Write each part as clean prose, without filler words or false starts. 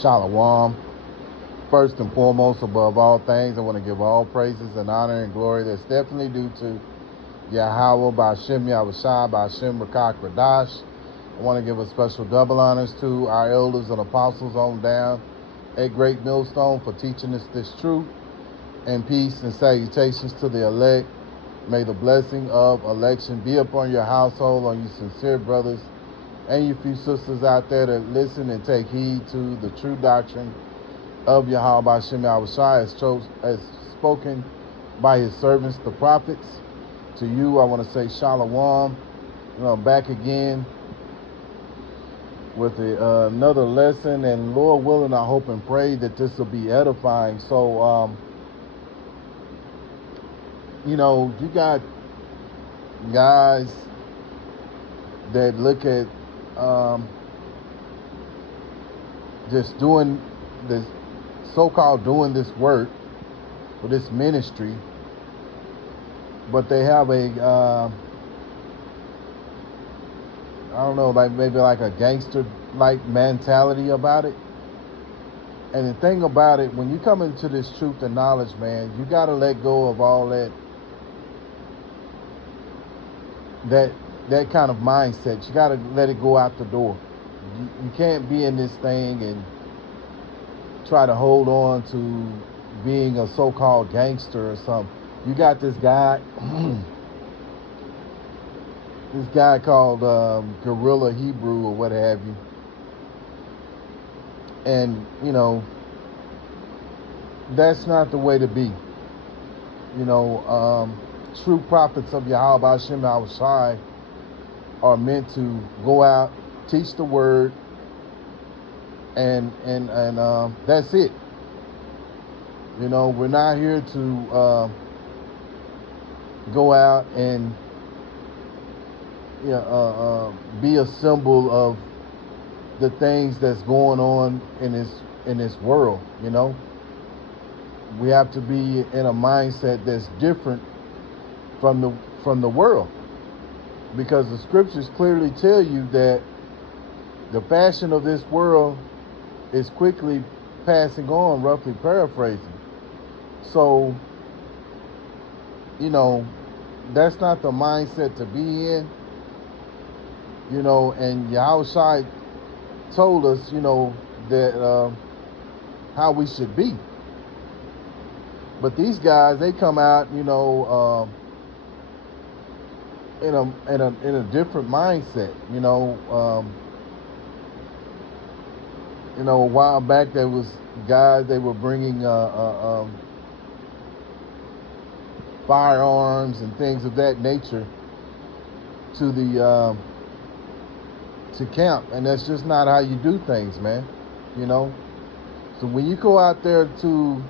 Shalom. First and foremost, above all things, I want to give all praises and honor and glory that's definitely due to Yahweh Ba'Shem Yahushua Ba'Shem Rakak Radash. I want to give a special double honors to our elders and apostles on down at Great Millstone for teaching us this truth, and peace and salutations to the elect. May the blessing of election be upon your household, on you sincere brothers and you few sisters out there that listen and take heed to the true doctrine of Yahweh Ba'Shem Yahushua as spoken by his servants, the prophets. To you, I want to say Shalom. Back again with another lesson, and Lord willing, I hope and pray that this will be edifying. So, you got guys that look at just doing this so-called doing this work for this ministry, but they have a I don't know, like maybe like a gangster like mentality about it. And the thing about it, when you come into this truth and knowledge, man, you got to let go of all that kind of mindset. You got to let it go out the door. You can't be in this thing and try to hold on to being a so-called gangster or something. You got this guy, this guy called Gorilla Hebrew or what have you. And, that's not the way to be. True prophets of Yahweh Ba'Shem Yahushua are meant to go out, teach the word, and that's it. We're not here to go out and be a symbol of the things that's going on in this world. We have to be in a mindset that's different from the world, because the scriptures clearly tell you that the fashion of this world is quickly passing on, roughly paraphrasing. So, that's not the mindset to be in. And Yahushua told us, that how we should be. But these guys, they come out, in a different mindset. A while back there was guys, they were bringing firearms and things of that nature to the to camp, and that's just not how you do things, man. So when you go out there to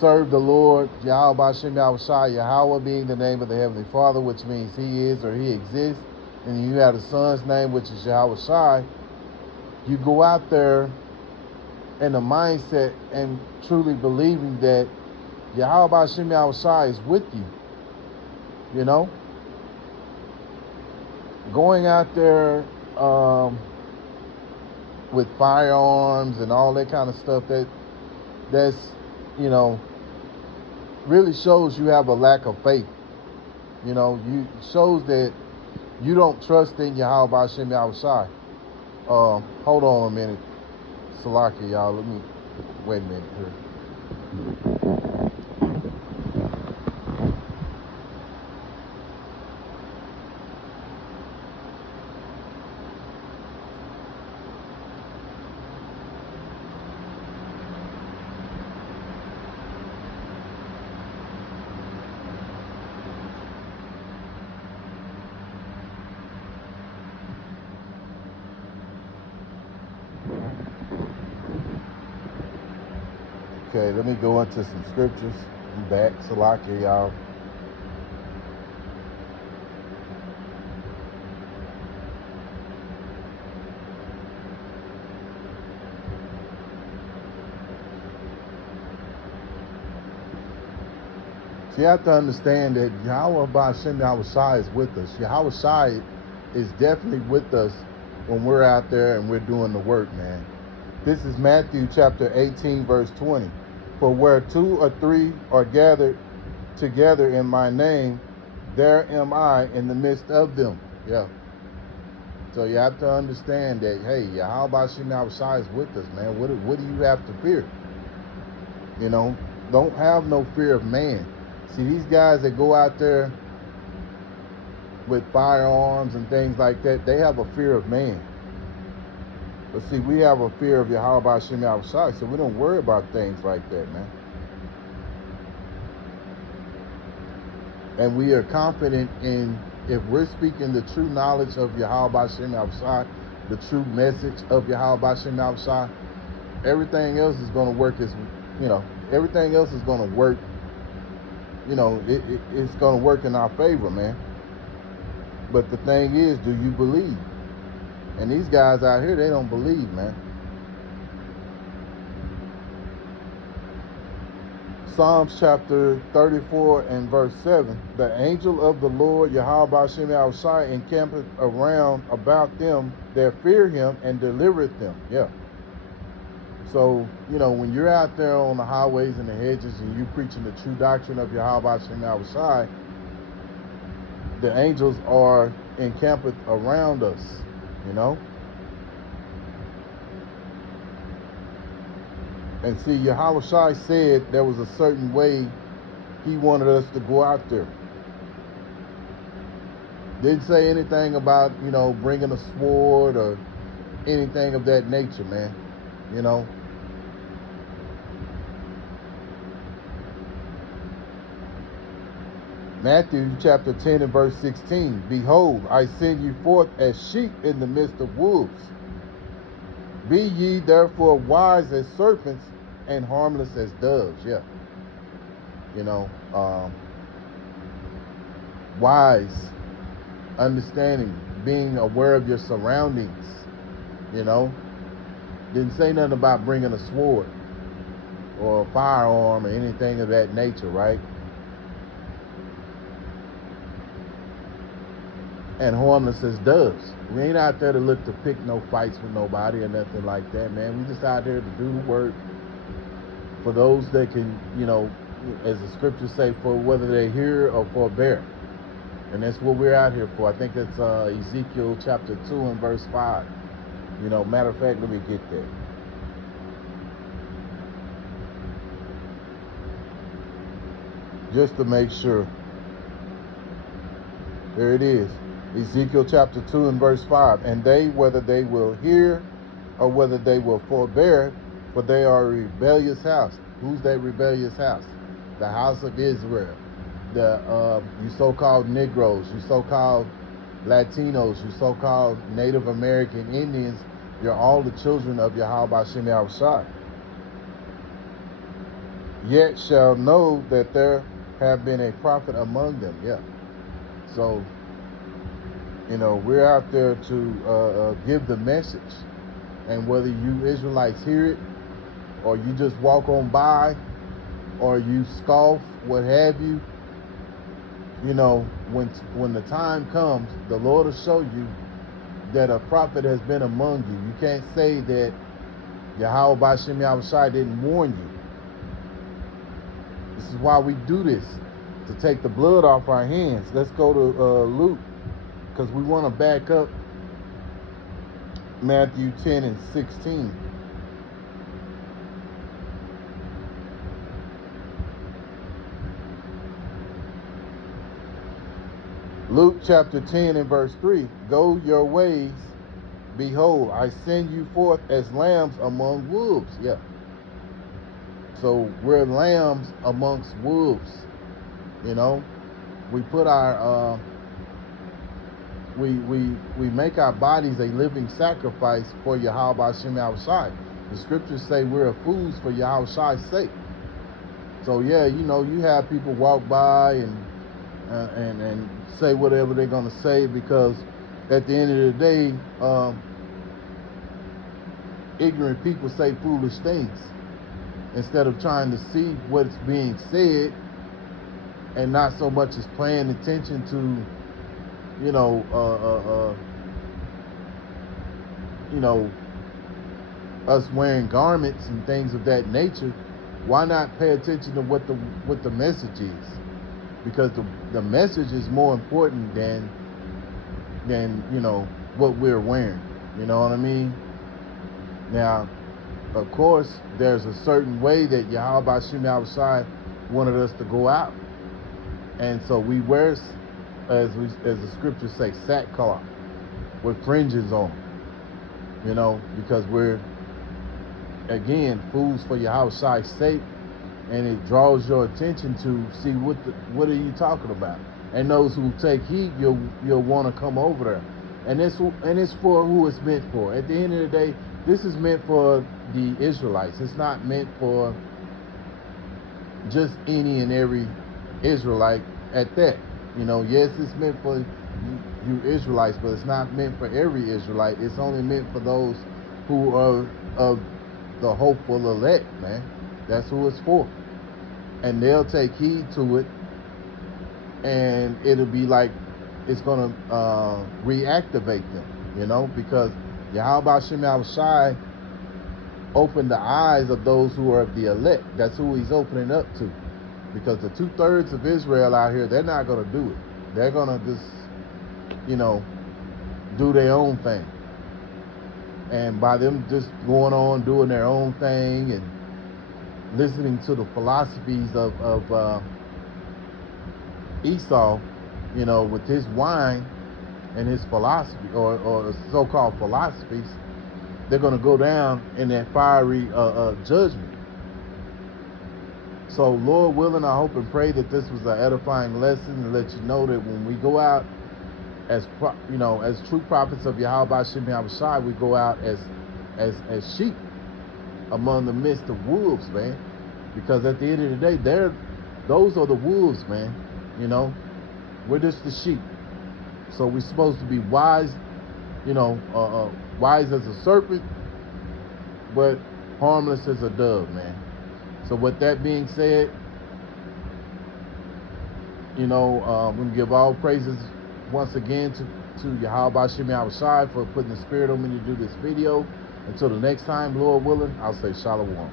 serve the Lord, Yahweh Ba'Shem Yahushua, Yahweh being the name of the Heavenly Father, which means He is or He exists, and you have the Son's name, which is Yahushua. You go out there in the mindset and truly believing that Yahweh Ba'Shem Yahushua is with you. Going out there with firearms and all that kind of stuff, that's really shows you have a lack of faith. You shows that you don't trust in Yahweh Ba'Shem Yahushua. Hold on a minute, Salaki, y'all. Let me wait a minute here. Okay, let me go into some scriptures. I'm back, Salaki, y'all. So you have to understand that Yahweh Ba'Shem Yahushua is with us. Yahushua is definitely with us when we're out there and we're doing the work, man. This is Matthew chapter 18, verse 20. For where 2 or 3 are gathered together in my name, there am I in the midst of them. Yeah. So you have to understand that, hey, Yahweh Shem Yahushua is with us, man. What do you have to fear? You know, don't have no fear of man. See, these guys that go out there with firearms and things like that, they have a fear of man. But see, we have a fear of Yahweh Shem Yahushua, so we don't worry about things like that, man. And we are confident in, if we're speaking the true knowledge of Yahweh Shem Yahushua, the true message of Yahweh Shem Yahushua, everything else is going to work as, everything else is going to work, it's going to work in our favor, man. But the thing is, do you believe? And these guys out here, they don't believe, man. Psalms chapter 34 and verse 7. The angel of the Lord, Yahweh Shem Yahushua, encampeth around about them that fear him and delivereth them. Yeah. So, when you're out there on the highways and the hedges and you preaching the true doctrine of Yahweh Shem Yahushua, the angels are encamped around us, And see, Yahweh said there was a certain way he wanted us to go out there. Didn't say anything about, bringing a sword or anything of that nature, man. Matthew chapter 10 and verse 16. Behold, I send you forth as sheep in the midst of wolves. Be ye therefore wise as serpents and harmless as doves. Yeah. Wise, understanding, being aware of your surroundings. Didn't say nothing about bringing a sword or a firearm or anything of that nature, right? And harmless as doves. We ain't out there to look to pick no fights with nobody or nothing like that, man. We just out there to do the work for those that can, as the scriptures say, for whether they hear or forbear. And that's what we're out here for. I think that's Ezekiel chapter 2 and verse 5. Matter of fact, let me get that. Just to make sure. There it is. Ezekiel chapter 2 and verse 5. And they, whether they will hear or whether they will forbear, for they are a rebellious house. Who's that rebellious house? The house of Israel. You so-called Negroes, you so-called Latinos, you so-called Native American Indians, you're all the children of Yahweh Shem Yahushua. Yet shall know that there have been a prophet among them. Yeah. So, we're out there to give the message. And whether you Israelites hear it, or you just walk on by, or you scoff, what have you, when the time comes, the Lord will show you that a prophet has been among you. You can't say that Yahweh Shem Yahushua didn't warn you. This is why we do this, to take the blood off our hands. Let's go to Luke, because we want to back up Matthew 10 and 16. Luke chapter 10 and verse 3. Go your ways, behold, I send you forth as lambs among wolves. Yeah. So we're lambs amongst wolves. We put our we make our bodies a living sacrifice for Yahweh Shem Yahushua. The scriptures say we're fools for Yahushua's sake. So yeah, you have people walk by and say whatever they're gonna say, because at the end of the day, ignorant people say foolish things instead of trying to see what's being said, and not so much as paying attention to, us wearing garments and things of that nature, why not pay attention to what the message is? Because the message is more important than what we're wearing. You know what I mean? Now, of course, there's a certain way that Yahweh Bashim Yahushai wanted us to go out, and so we wear, as the scriptures say, sackcloth with fringes on. You know, because we're, again, fools for Yahweh's sake, and it draws your attention to see what are you talking about. And those who take heed, you'll want to come over there. And it's for who it's meant for. At the end of the day, this is meant for the Israelites. It's not meant for just any and every Israelite at that. You know, yes, it's meant for you Israelites, but it's not meant for every Israelite. It's only meant for those who are of the hopeful elect, man. That's who it's for. And they'll take heed to it, and it'll be like it's going to reactivate them, you know, because Yahweh Bashim Yahushai opened the eyes of those who are of the elect. That's who he's opening up to. Because the 2/3 of Israel out here, they're not going to do it. They're going to just, you know, do their own thing. And by them just going on doing their own thing and listening to the philosophies of Esau, you know, with his wine and his philosophy, or so-called philosophies, they're going to go down in that fiery judgment. So, Lord willing, I hope and pray that this was an edifying lesson to let you know that when we go out as true prophets of Yahweh Bashim Yahushai, we go out as sheep among the midst of wolves, man. Because at the end of the day, those are the wolves, man. You know, we're just the sheep. So we're supposed to be wise, you know, wise as a serpent, but harmless as a dove, man. So with that being said, you know, we give all praises once again to Yahweh Bashim Yahushai for putting the spirit on me to do this video. Until the next time, Lord willing, I'll say shalom.